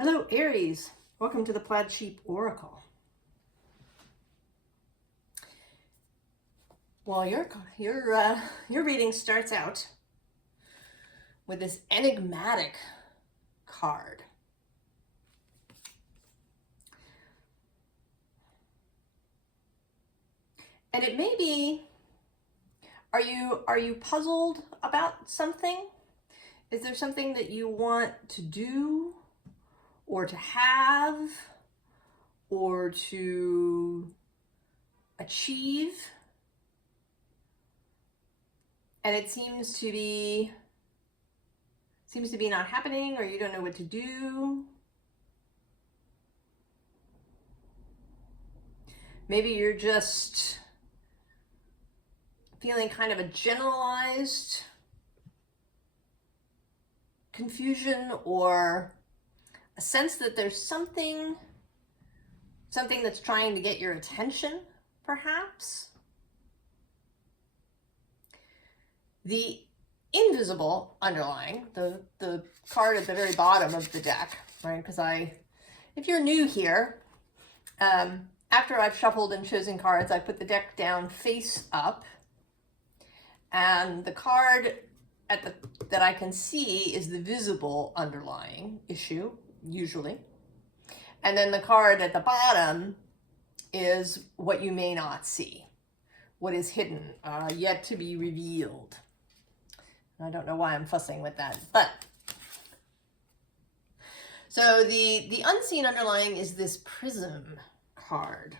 Hello, Aries. Welcome to the Plaid Sheep Oracle. Well, your reading starts out with this enigmatic card. And it may be, are you puzzled about something? Is there something that you want to do or to have or to achieve? And it seems to be not happening, or you don't know what to do. Maybe you're just feeling kind of a generalized confusion, or a sense that there's something that's trying to get your attention, perhaps. The invisible underlying, the card at the very bottom of the deck, right? Because if you're new here, after I've shuffled and chosen cards, I put the deck down face up, and the card that I can see is the visible underlying issue, usually. And then the card at the bottom is what you may not see, what is hidden, yet to be revealed. I don't know why I'm fussing with that, but so the unseen underlying is this prism card.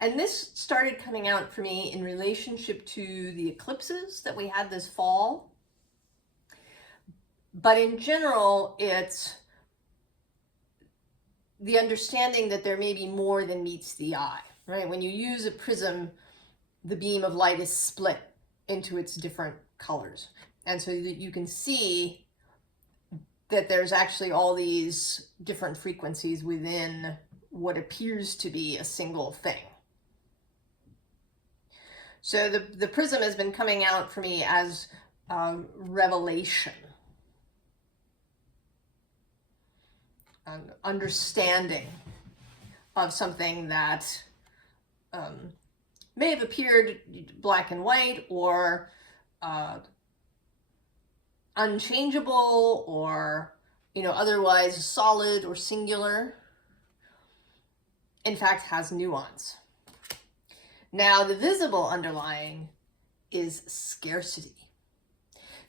And this started coming out for me in relationship to the eclipses that we had this fall. But in general, it's the understanding that there may be more than meets the eye, right? When you use a prism, the beam of light is split into its different colors. And so that you can see that there's actually all these different frequencies within what appears to be a single thing. So the prism has been coming out for me as revelation, an understanding of something that may have appeared black and white, or unchangeable, or otherwise solid or singular. In fact, has nuance. Now, the visible underlying is scarcity.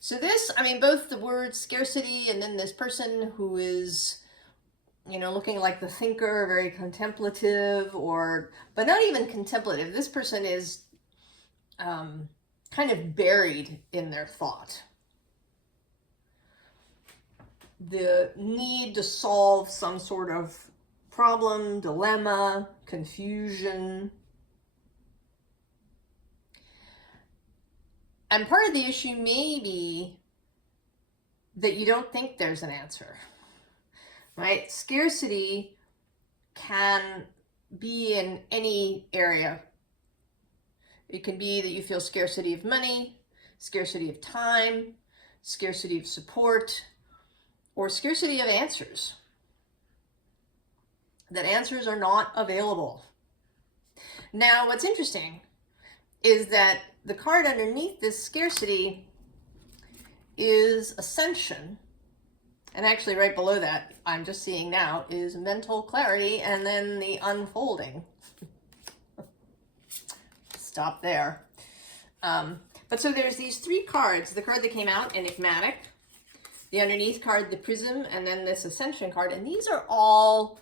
So this, both the word scarcity and then this person who is looking like the thinker, very contemplative, but not even contemplative. This person is kind of buried in their thought. The need to solve some sort of problem, dilemma, confusion. And part of the issue may be that you don't think there's an answer. Right? Scarcity can be in any area. It can be that you feel scarcity of money, scarcity of time, scarcity of support, or scarcity of answers. That answers are not available. Now, what's interesting is that the card underneath this scarcity is ascension. And actually right below that, I'm just seeing now, is mental clarity, and then the unfolding. Stop there. But so there's these three cards. The card that came out, enigmatic. The underneath card, the prism, and then this ascension card. And these are all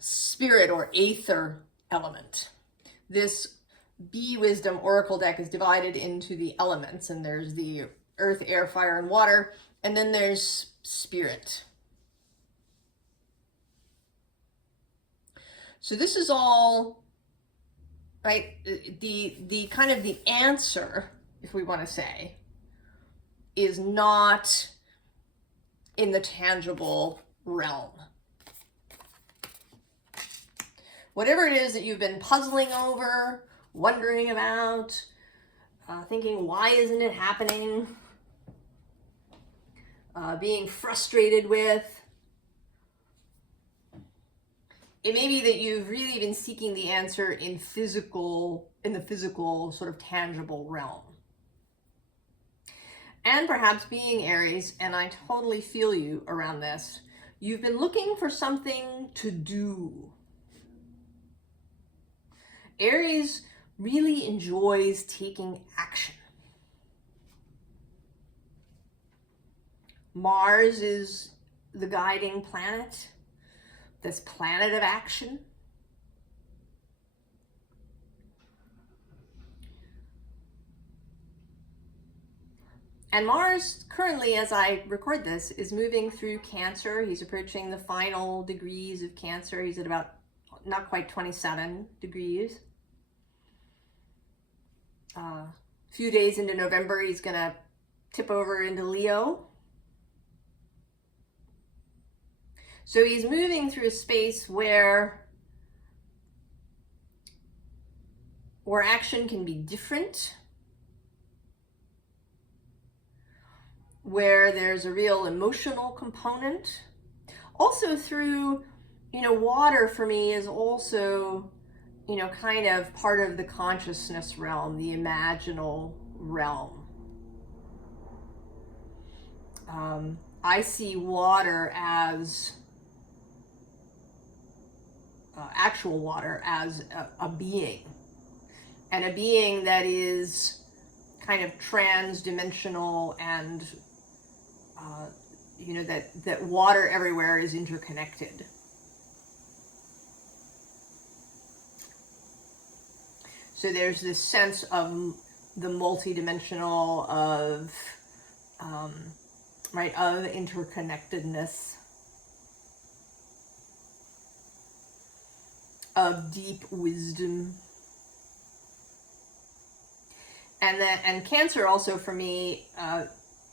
spirit or aether element. This Bee Wisdom Oracle deck is divided into the elements, and there's the earth, air, fire, and water. And then there's spirit. So this is all, right, the kind of the answer, if we want to say, is not in the tangible realm. Whatever it is that you've been puzzling over, wondering about, thinking, why isn't it happening? being frustrated with. It may be that you've really been seeking the answer in the physical, sort of tangible realm. And perhaps being Aries, and I totally feel you around this, you've been looking for something to do. Aries really enjoys taking action. Mars is the guiding planet, this planet of action. And Mars, currently, as I record this, is moving through Cancer. He's approaching the final degrees of Cancer. He's at about not quite 27 degrees. A few days into November, he's going to tip over into Leo. So he's moving through a space where action can be different, where there's a real emotional component. Also through, water for me is also, kind of part of the consciousness realm, the imaginal realm. I see water as, actual water as a being, and a being that is kind of trans-dimensional and that water everywhere is interconnected. So there's this sense of the multidimensional, of interconnectedness, of deep wisdom. And Cancer also for me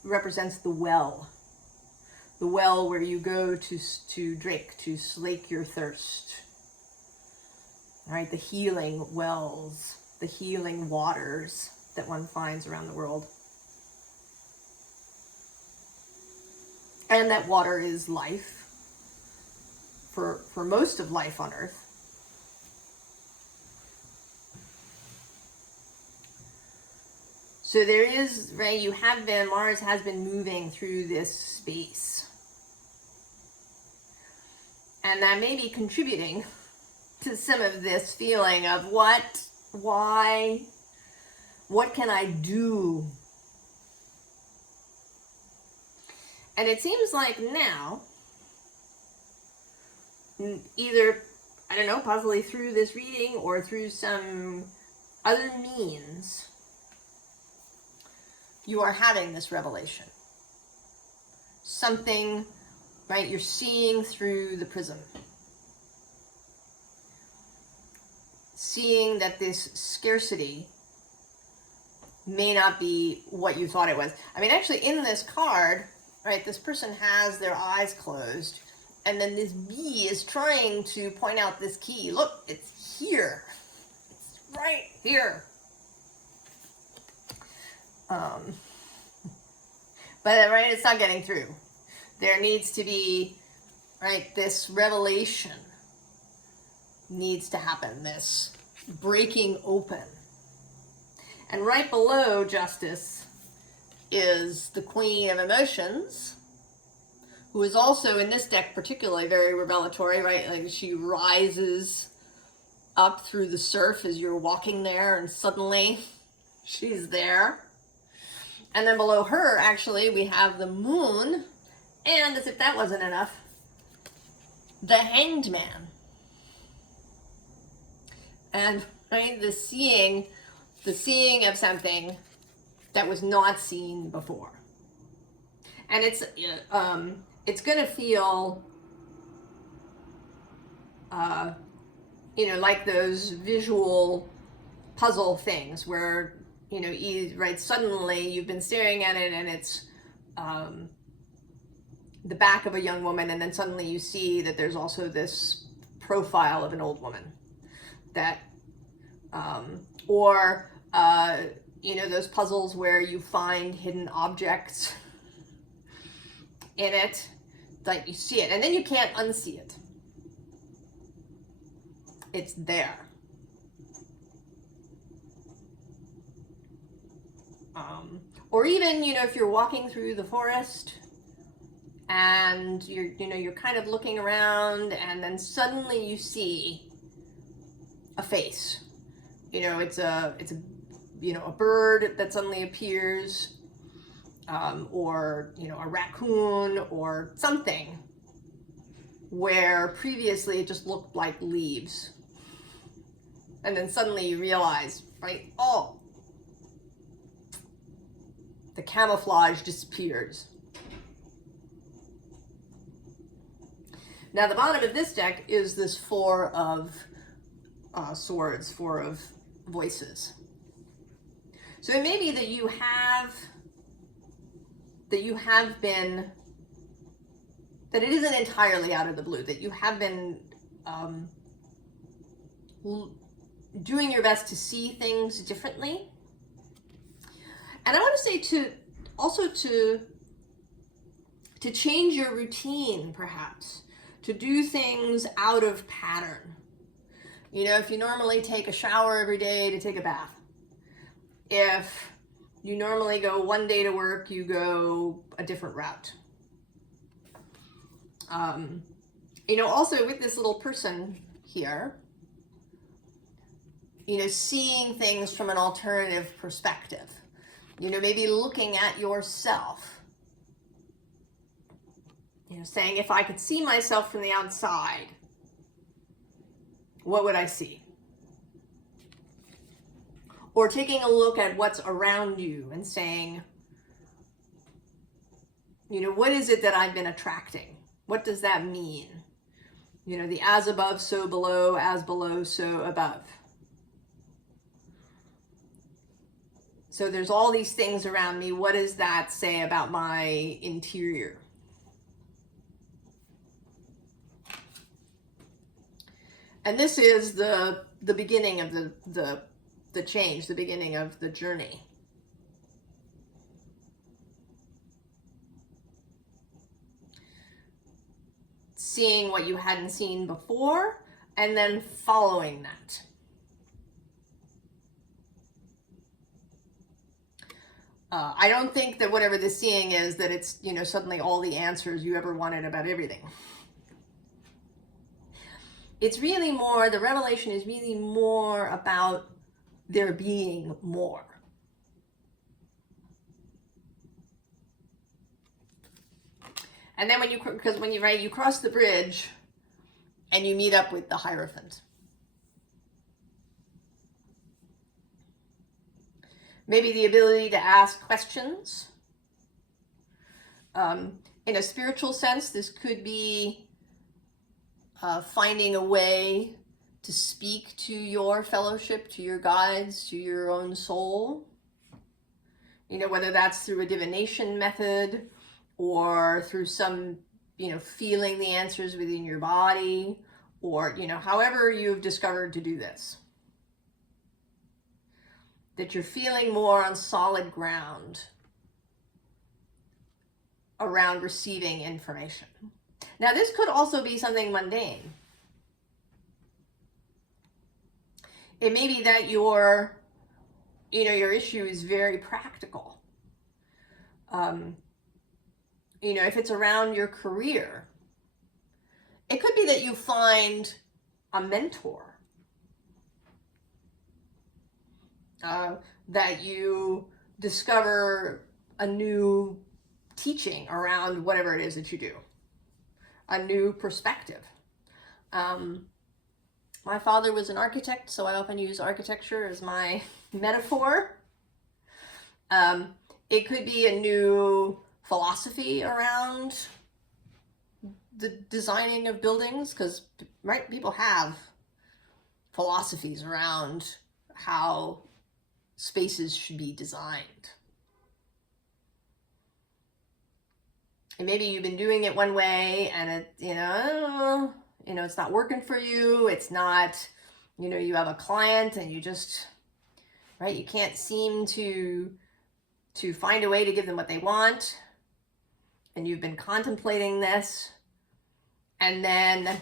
represents the well where you go to drink, to slake your thirst. Right, the healing wells, the healing waters that one finds around the world. And that water is life for most of life on Earth. So there is, right, Mars has been moving through this space. And that may be contributing to some of this feeling of what can I do? And it seems like now, either, possibly through this reading or through some other means, you are having this revelation. Something, right, you're seeing through the prism. Seeing that this scarcity may not be what you thought it was. Actually, in this card, right, this person has their eyes closed, and then this bee is trying to point out this key. Look, it's here. It's right here. But right, it's not getting through. There needs to be, right, this revelation needs to happen, this breaking open. And right below Justice is the Queen of Emotions, who is also in this deck particularly very revelatory, right? Like she rises up through the surf as you're walking there, and suddenly she's there. And then below her, actually, we have the Moon, and as if that wasn't enough, the Hanged Man. And right, the seeing of something that was not seen before. And it's going to feel, like those visual puzzle things where, right, suddenly you've been staring at it and it's the back of a young woman, and then suddenly you see that there's also this profile of an old woman. That, those puzzles where you find hidden objects, in it, like you see it, and then you can't unsee it. It's there. Or even, you know, if you're walking through the forest and you're kind of looking around, and then suddenly you see a face. You know, it's a bird that suddenly appears, or, you know, a raccoon or something where previously it just looked like leaves. And then suddenly you realize, right, oh, the camouflage disappears. Now the bottom of this deck is this Four of Swords, Four of Voices. So it may be that you have been, that it isn't entirely out of the blue, that you have been doing your best to see things differently. And I want to say to change your routine, perhaps, to do things out of pattern. You know, if you normally take a shower every day, to take a bath. If you normally go one day to work, you go a different route. You know, also with this little person here, you know, seeing things from an alternative perspective. You know, maybe looking at yourself. You know, saying, if I could see myself from the outside, what would I see? Or taking a look at what's around you and saying, you know, what is it that I've been attracting? What does that mean? You know, the as above, so below, as below, so above. So there's all these things around me. What does that say about my interior? And this is the beginning of the change, the beginning of the journey. Seeing what you hadn't seen before, and then following that. I don't think that whatever the seeing is, that it's, you know, suddenly all the answers you ever wanted about everything. It's really more, the revelation is really more about there being more. And then because when you cross the bridge and you meet up with the Hierophant. Maybe the ability to ask questions. In a spiritual sense, this could be finding a way to speak to your fellowship, to your guides, to your own soul. You know, whether that's through a divination method or through some, you know, feeling the answers within your body, or, you know, however you've discovered to do this. That you're feeling more on solid ground around receiving information. Now, this could also be something mundane. It may be that your issue is very practical. You know, if it's around your career, it could be that you find a mentor. That you discover a new teaching around whatever it is that you do, a new perspective. My father was an architect, so I often use architecture as my metaphor. It could be a new philosophy around the designing of buildings, because, right, people have philosophies around how spaces should be designed. And maybe you've been doing it one way and it, it's not working for you. It's not, you have a client and you just, right, you can't seem to find a way to give them what they want. and you've been contemplating this, and then,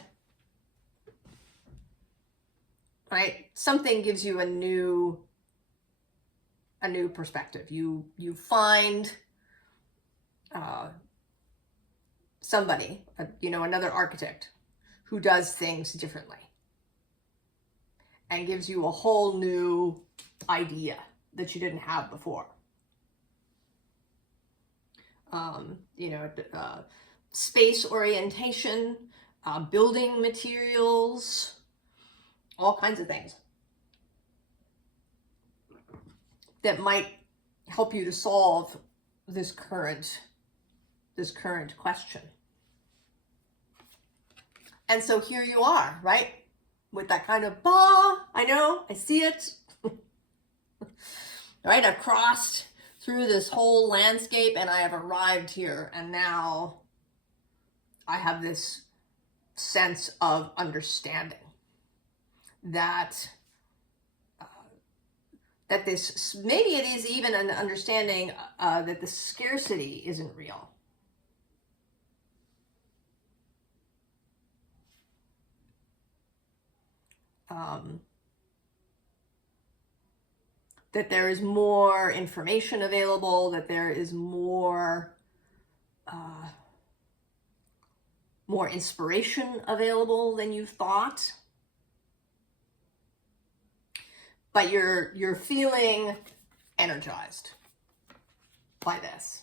right, something gives you a new perspective. You find somebody, another architect who does things differently and gives you a whole new idea that you didn't have before. Space orientation, building materials, all kinds of things that might help you to solve this current question. And so here you are, right? With that kind of, I know, I see it. Right? I've crossed through this whole landscape and I have arrived here, and now I have this sense of understanding that this, maybe it is even an understanding that the scarcity isn't real. That there is more information available, that there is more inspiration available than you thought. But you're feeling energized by this.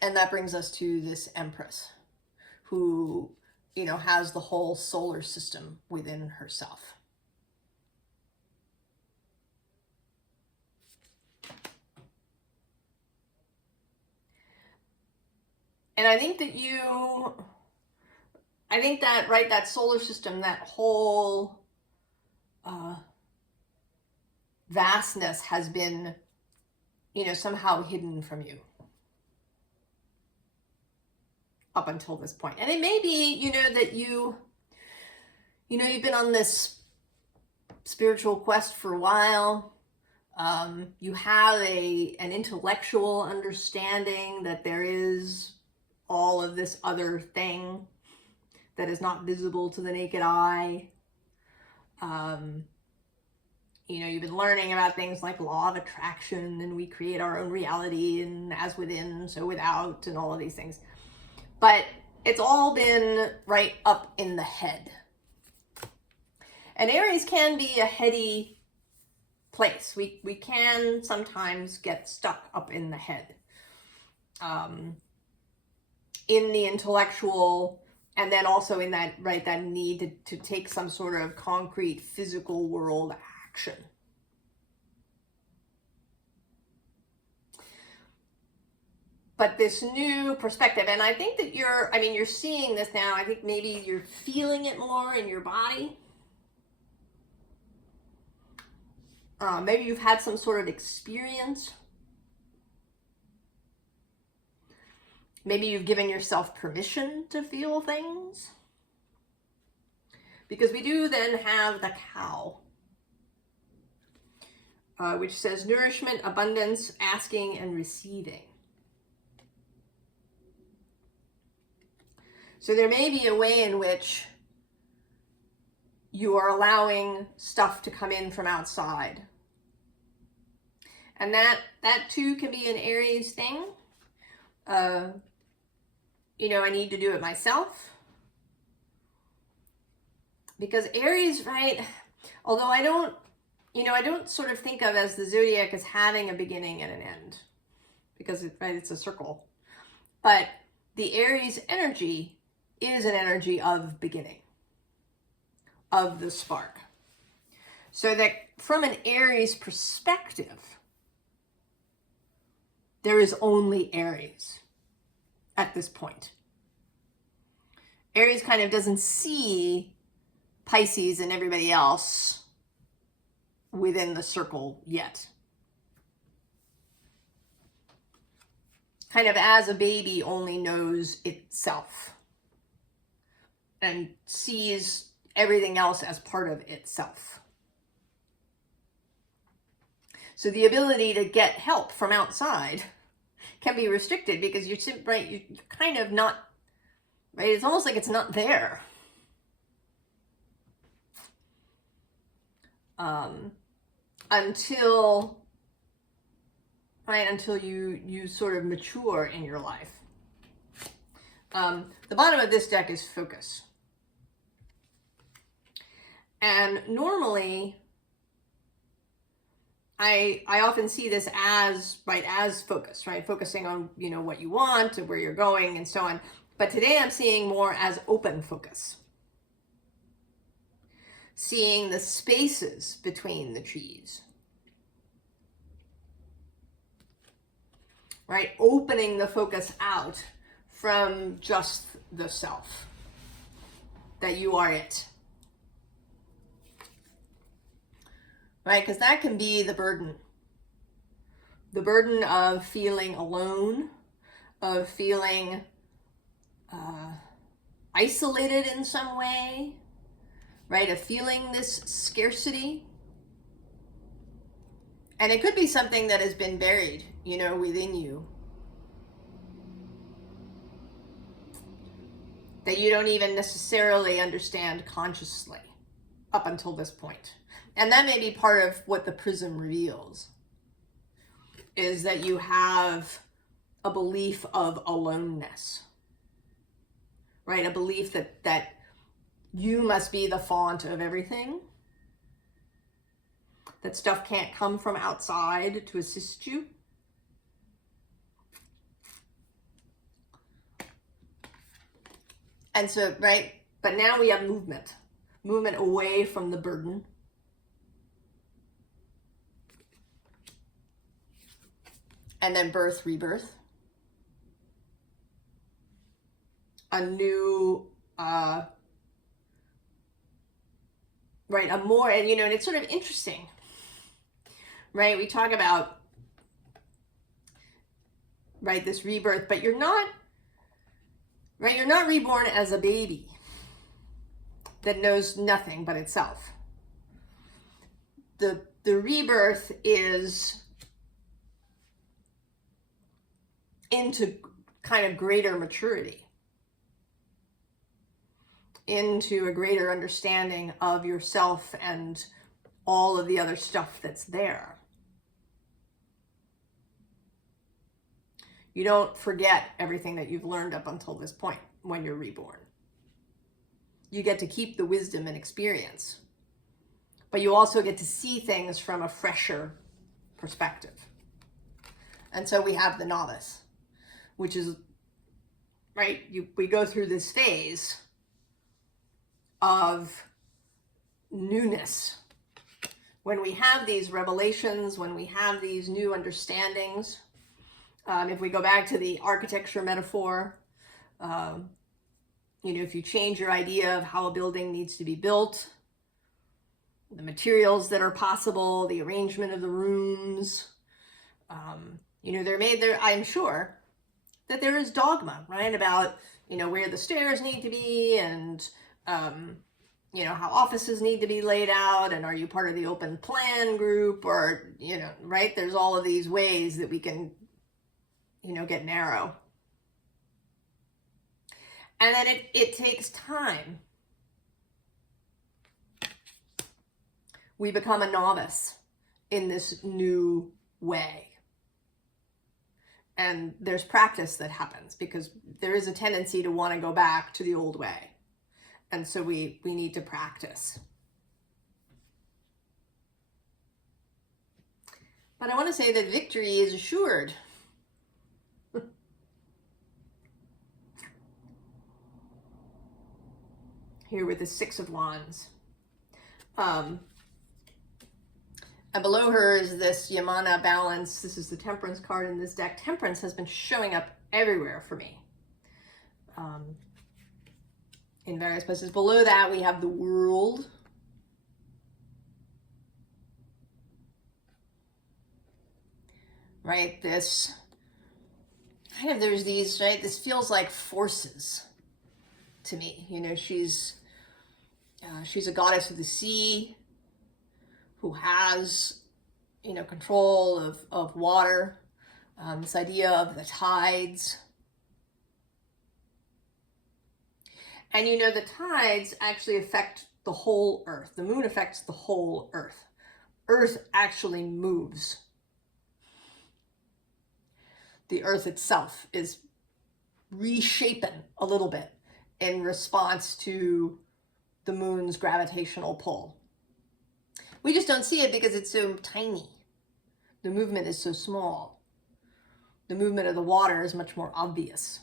And that brings us to this Empress who, has the whole solar system within herself. And I think that, right, that solar system, that whole vastness has been, somehow hidden from you up until this point. And it may be, that you've been on this spiritual quest for a while. You have an intellectual understanding that there is all of this other thing that is not visible to the naked eye. You've been learning about things like law of attraction, and we create our own reality, and as within, so without, and all of these things. But it's all been right up in the head. And Aries can be a heady place. We can sometimes get stuck up in the head. In the intellectual, and then also in that, right, that need to take some sort of concrete physical world action. But this new perspective, and I think that you're seeing this now. I think maybe you're feeling it more in your body. Maybe you've had some sort of experience. Maybe you've given yourself permission to feel things. Because we do then have the cow, which says nourishment, abundance, asking, and receiving. So there may be a way in which you are allowing stuff to come in from outside. And that too can be an Aries thing. I need to do it myself. Because Aries, right, although I don't sort of think of as the zodiac as having a beginning and an end. Because it's a circle. But the Aries energy is an energy of beginning, of the spark. So that from an Aries perspective, there is only Aries at this point. Aries kind of doesn't see Pisces and everybody else within the circle yet. Kind of as a baby only knows itself and sees everything else as part of itself. So the ability to get help from outside can be restricted because you're kind of not, right? It's almost like it's not there. Until you sort of mature in your life. The bottom of this deck is focus. And normally, I often see this as focus, right? Focusing on, what you want and where you're going and so on. But today I'm seeing more as open focus. Seeing the spaces between the trees. Right? Opening the focus out from just the self. That you are it. Right? Because that can be the burden. The burden of feeling alone, of feeling isolated in some way, right? Of feeling this scarcity. And it could be something that has been buried, within you. That you don't even necessarily understand consciously up until this point. And that may be part of what the prism reveals, is that you have a belief of aloneness, right? A belief that you must be the font of everything, that stuff can't come from outside to assist you. And so, right, but now we have movement away from the burden. And then birth, rebirth. A new, right, a more, and and it's sort of interesting, right? We talk about, right, this rebirth, but you're not reborn as a baby that knows nothing but itself. The rebirth is into kind of greater maturity, into a greater understanding of yourself and all of the other stuff that's there. You don't forget everything that you've learned up until this point when you're reborn. You get to keep the wisdom and experience, but you also get to see things from a fresher perspective. And so we have the novice, which is, right, we go through this phase of newness. When we have these revelations, when we have these new understandings, if we go back to the architecture metaphor, if you change your idea of how a building needs to be built, the materials that are possible, the arrangement of the rooms, they're made there, I'm sure, that there is dogma, right, about, where the stairs need to be and, how offices need to be laid out, and are you part of the open plan group, or, right, there's all of these ways that we can, get narrow. And then it takes time. We become a novice in this new way. And there's practice that happens because there is a tendency to want to go back to the old way. And so we need to practice. But I want to say that victory is assured. Here with the Six of Wands. And below her is this Yamana balance. This is the Temperance card in this deck. Temperance has been showing up everywhere for me. In various places. Below that we have the World. Right, this kind of, there's these, right, this feels like forces to me. She's a goddess of the sea who has, control of water, This idea of the tides. And you know, the tides actually affect the whole Earth. The moon affects the whole Earth. Earth actually moves. The Earth itself is reshapen a little bit in response to the moon's gravitational pull. We just don't see it because it's so tiny. The movement is so small. The movement of the water is much more obvious.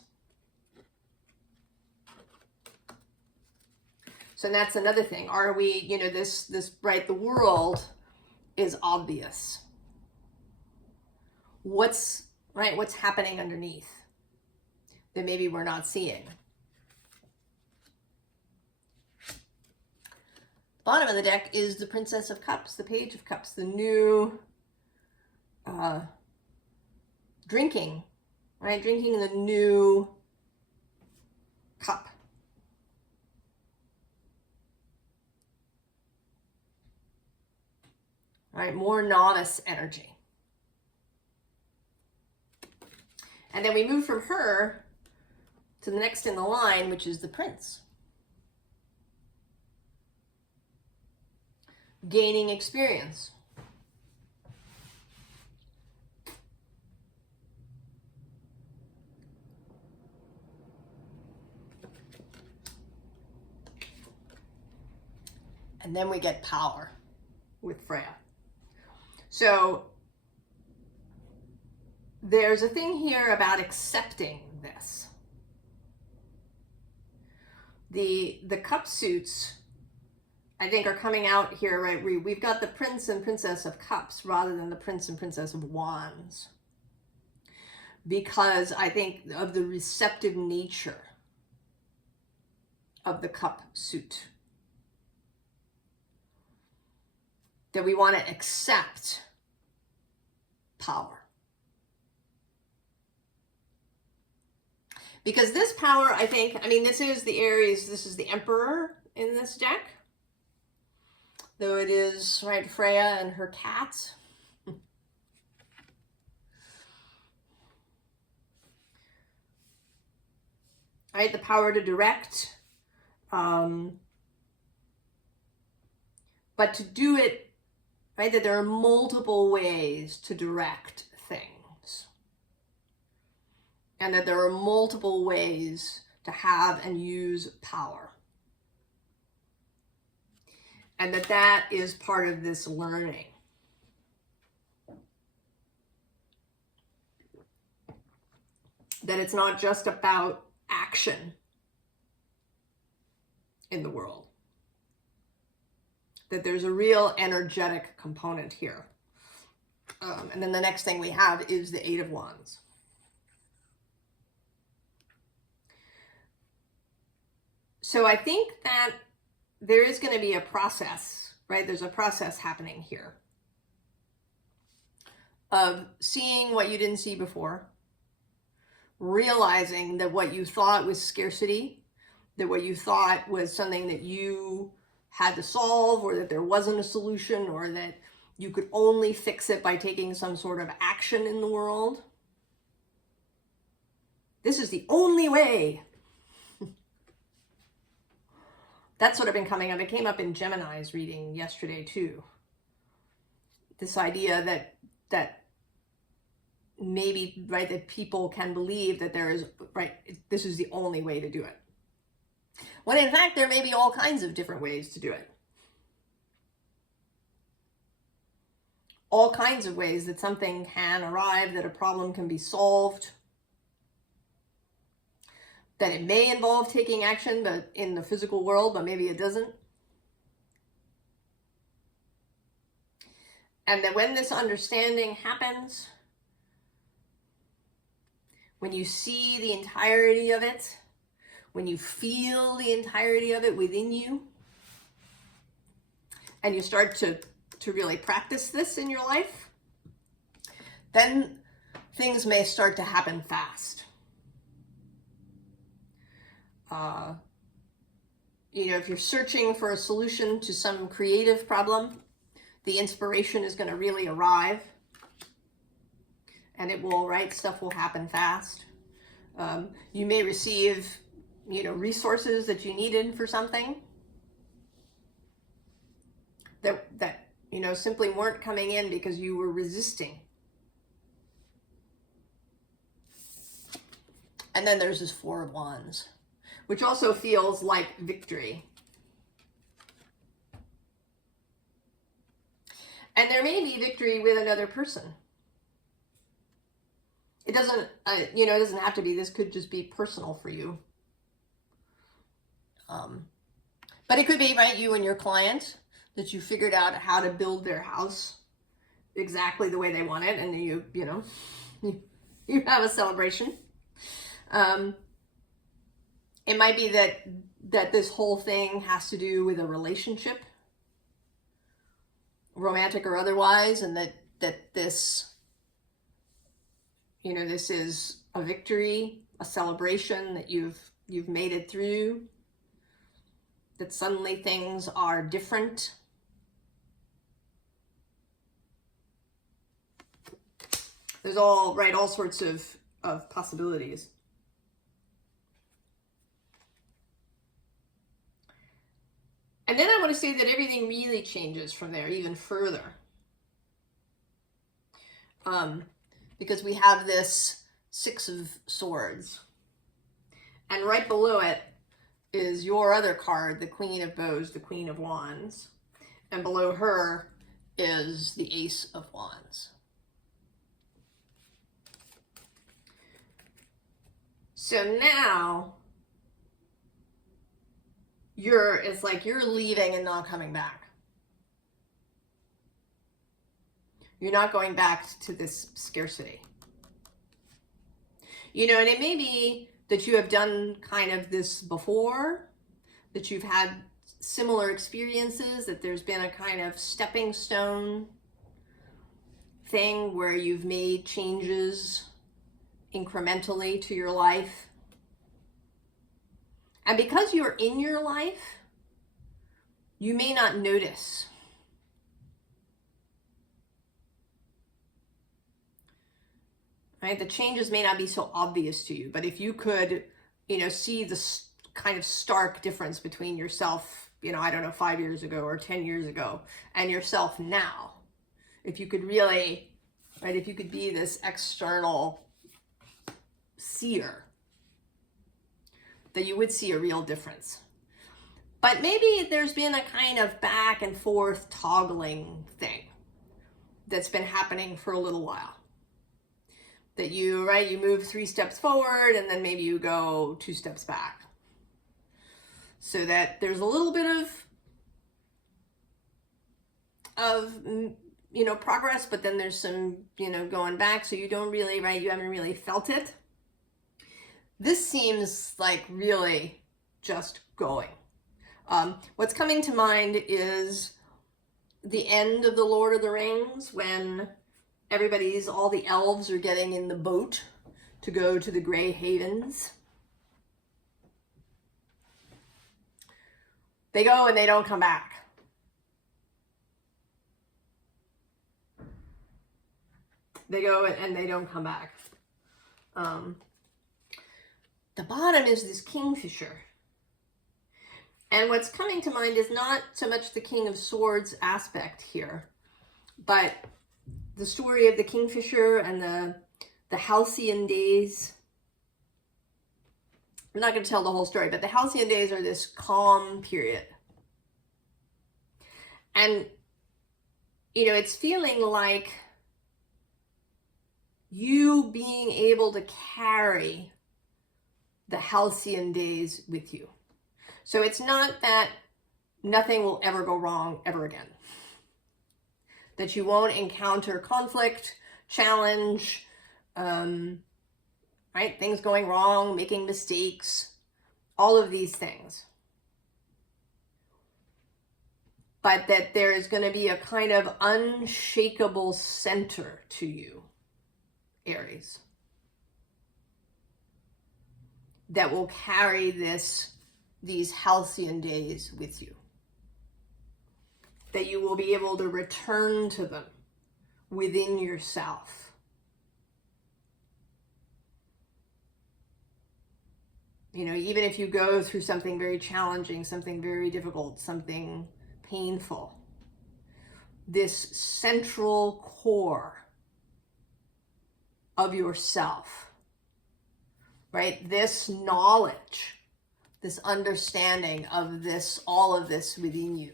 So that's another thing. Are we, you know, this right, the world is obvious. What's happening underneath that maybe we're not seeing? Bottom of the deck is the Princess of Cups, the Page of Cups, the new drinking, right? Drinking the new cup. Right, more novice energy. And then we move from her to the next in the line, which is the Prince. Gaining experience. And then we get power with Freya. So there's a thing here about accepting this. The cup suits, I think, are coming out here, right? We've got the Prince and Princess of Cups rather than the Prince and Princess of Wands. Because I think of the receptive nature of the cup suit. That we want to accept power. Because this power, I think, I mean, this is the Aries, this is the Emperor in this deck. Though it is, right, Freya and her cat. Right, the power to direct. But to do it, right, that there are multiple ways to direct things. And that there are multiple ways to have and use power. And that is part of this learning. That it's not just about action in the world. That there's a real energetic component here. And then the next thing we have is the Eight of Wands. So I think that there is going to be a process, right? There's a process happening here of seeing what you didn't see before, realizing that what you thought was scarcity, that what you thought was something that you had to solve, or that there wasn't a solution, or that you could only fix it by taking some sort of action in the world. This is the only way. That's sort of been coming up. It came up in Gemini's reading yesterday too. This idea that maybe, right, that people can believe that there is, right, this is the only way to do it. When in fact, there may be all kinds of different ways to do it. All kinds of ways that something can arrive, that a problem can be solved. That it may involve taking action, but in the physical world, but maybe it doesn't. And that when this understanding happens, when you see the entirety of it, when you feel the entirety of it within you, and you start to really practice this in your life, then things may start to happen fast. You know, if you're searching for a solution to some creative problem, the inspiration is going to really arrive. and it will, right, stuff will happen fast. You may receive, you know, resources that you needed for something that you know, simply weren't coming in because you were resisting. And then there's this Four of Wands, which also feels like victory. And there may be victory with another person. It doesn't, you know, it doesn't have to be. This could just be personal for you. But it could be, right, you and your client, that you figured out how to build their house exactly the way they want it, and you know, you have a celebration. It might be that this whole thing has to do with a relationship, romantic or otherwise, and that this, you know, this is a victory, a celebration, that you've made it through, that suddenly things are different. There's all sorts of possibilities. And then I want to say that everything really changes from there even further. Because we have this Six of Swords. And right below it is your other card, the Queen of Bows, the Queen of Wands. And below her is the Ace of Wands. So now it's like you're leaving and not coming back. You're not going back to this scarcity. You know, and it may be that you have done kind of this before, that you've had similar experiences, that there's been a kind of stepping stone thing where you've made changes incrementally to your life. And because you're in your life, you may not notice. Right? The changes may not be so obvious to you, but if you could, you know, see the kind of stark difference between yourself, you know, I don't know, 5 years ago or 10 years ago, and yourself now, if you could really, right, if you could be this external seer, that you would see a real difference. But maybe there's been a kind of back and forth toggling thing that's been happening for a little while. That you, right, you move 3 steps forward and then maybe you go 2 steps back. So that there's a little bit of you know, progress, but then there's some, you know, going back, so you don't really, right, you haven't really felt it. This seems like really just going. What's coming to mind is the end of the Lord of the Rings, when all the elves are getting in the boat to go to the Grey Havens. They go and they don't come back. They go and they don't come back. The bottom is this kingfisher. And what's coming to mind is not so much the King of Swords aspect here, but the story of the kingfisher and the halcyon days. I'm not going to tell the whole story, but the halcyon days are this calm period. And, you know, it's feeling like you being able to carry the halcyon days with you. So it's not that nothing will ever go wrong ever again. That you won't encounter conflict, challenge, right? Things going wrong, making mistakes, all of these things. But that there is going to be a kind of unshakable center to you, Aries, that will carry these halcyon days with you. That you will be able to return to them within yourself. You know, even if you go through something very challenging, something very difficult, something painful, this central core of yourself, right? This knowledge, this understanding of this, all of this within you,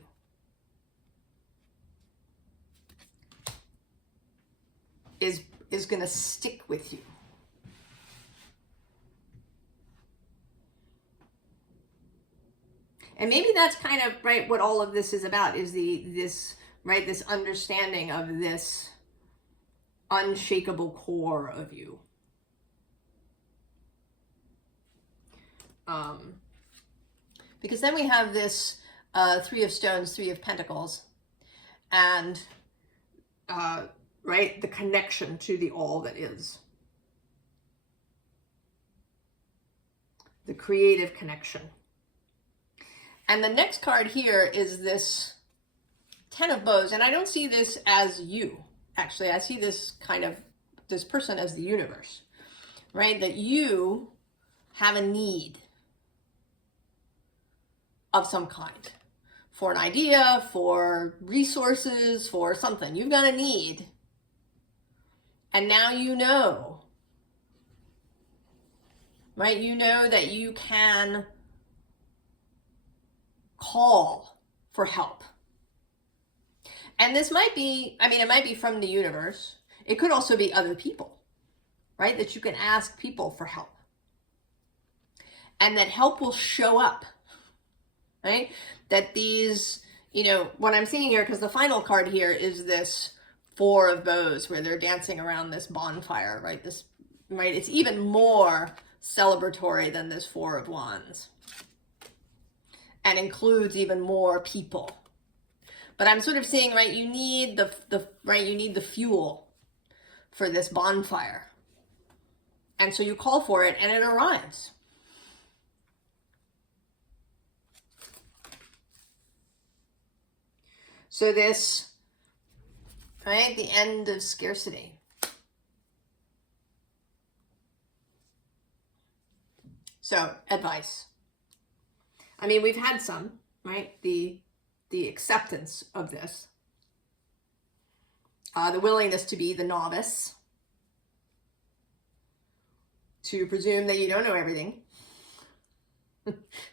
is going to stick with you. And maybe that's kind of, right, what all of this is about, is this understanding of this unshakable core of you. Because then we have this Three of Stones, Three of Pentacles, and right, the connection to the all that is. The creative connection. And the next card here is this Ten of Bows, and I don't see this as you. Actually, I see this kind of, this person as the universe, right? That you have a need of some kind, for an idea, for resources, for something. You've got a need. And now you know, right? You know that you can call for help. And this might be, I mean, it might be from the universe. It could also be other people, right? That you can ask people for help. And that help will show up, right? That these, you know, what I'm seeing here, because the final card here is this Four of Bows, where they're dancing around this bonfire, right? This, right? It's even more celebratory than this Four of Wands, and includes even more people. But I'm sort of seeing, right, you need you need the fuel for this bonfire. And so you call for it and it arrives. So this, right, the end of scarcity. So, advice. I mean, we've had some, right? The acceptance of this. The willingness to be the novice. To presume that you don't know everything.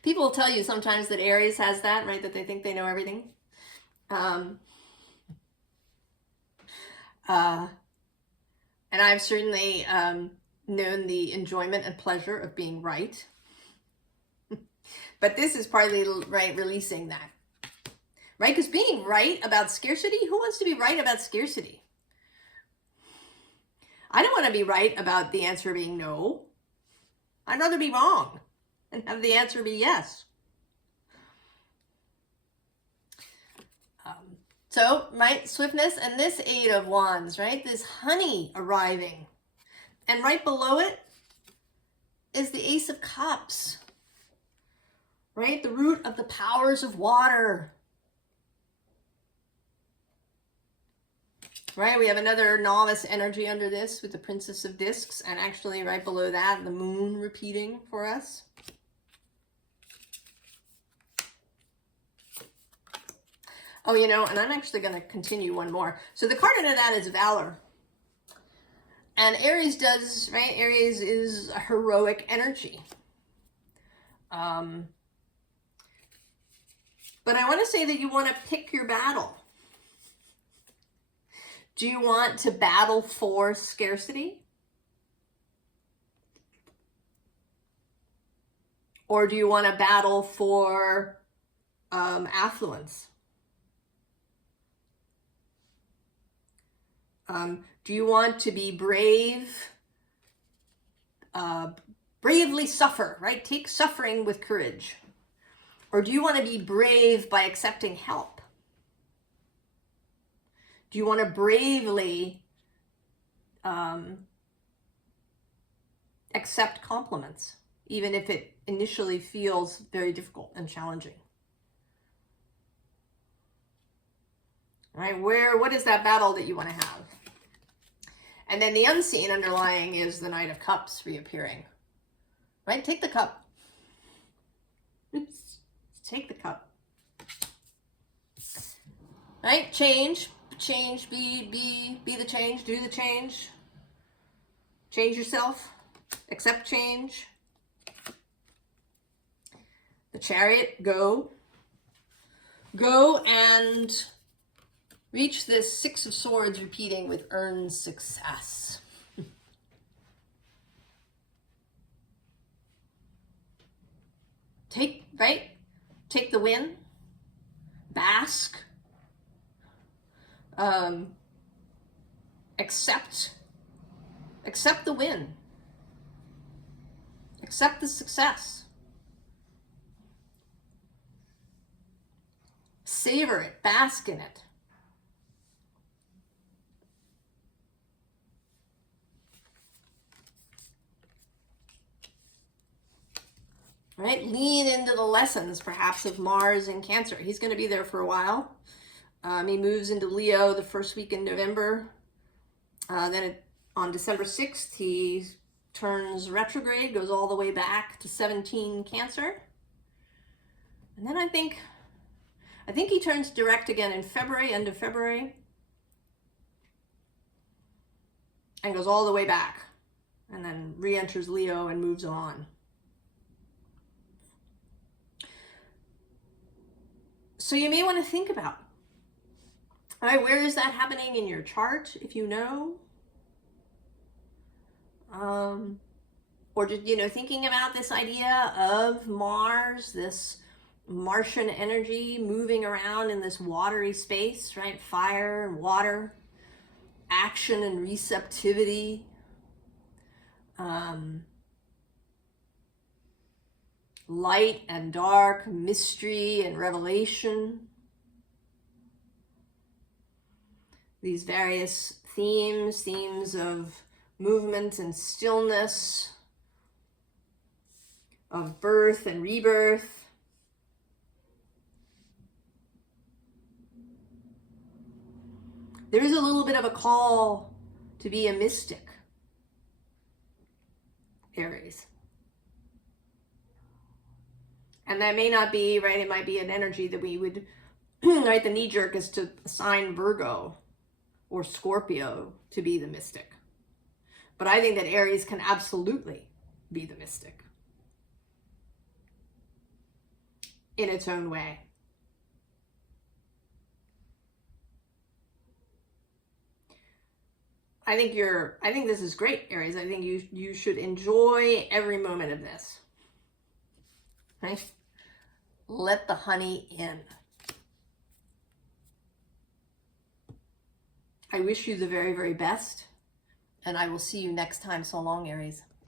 People will tell you sometimes that Aries has that, right? That they think they know everything. And I've certainly known the enjoyment and pleasure of being right. But this is partly, right, releasing that. Right? Because being right about scarcity, who wants to be right about scarcity? I don't want to be right about the answer being no. I'd rather be wrong and have the answer be yes. So, right, swiftness, and this Eight of Wands, right? This honey arriving. And right below it is the Ace of Cups. Right? The root of the powers of water. Right? We have another novice energy under this with the Princess of Discs. And actually right below that, the moon repeating for us. Oh, you know, and I'm actually going to continue one more. So the card under that is Valor. And Aries does, right? Aries is a heroic energy. But I want to say that you want to pick your battle. Do you want to battle for scarcity? Or do you want to battle for affluence? Do you want to be brave? Bravely suffer, right? Take suffering with courage. Or do you want to be brave by accepting help? Do you want to bravely accept compliments, even if it initially feels very difficult and challenging? All right, what is that battle that you want to have? And then the unseen underlying is the Knight of Cups reappearing. Right? Take the cup. take the cup. Right? Change, be the change, do the change. Change yourself, accept change. The Chariot, go. Go and reach this Six of Swords, repeating with earned success. Take the win, bask, accept the win, accept the success, savor it, bask in it. Right? Lean into the lessons, perhaps, of Mars in Cancer. He's going to be there for a while. He moves into Leo the first week in November. On December 6th, he turns retrograde, goes all the way back to 17 Cancer. And then I think he turns direct again in February, end of February. And goes all the way back. And then re-enters Leo and moves on. So you may want to think about, all right, where is that happening in your chart, if you know? Or just, thinking about this idea of Mars, this Martian energy moving around in this watery space, right? Fire and water, action and receptivity. Light and dark, mystery and revelation. These various themes of movement and stillness, of birth and rebirth. There is a little bit of a call to be a mystic, Aries. And that may not be, right, it might be an energy that we would, right, the knee-jerk is to assign Virgo or Scorpio to be the mystic. But I think that Aries can absolutely be the mystic in its own way. I think this is great, Aries. I think you should enjoy every moment of this. Right? Let the honey in. I wish you the very, very best, and I will see you next time. So long, Aries.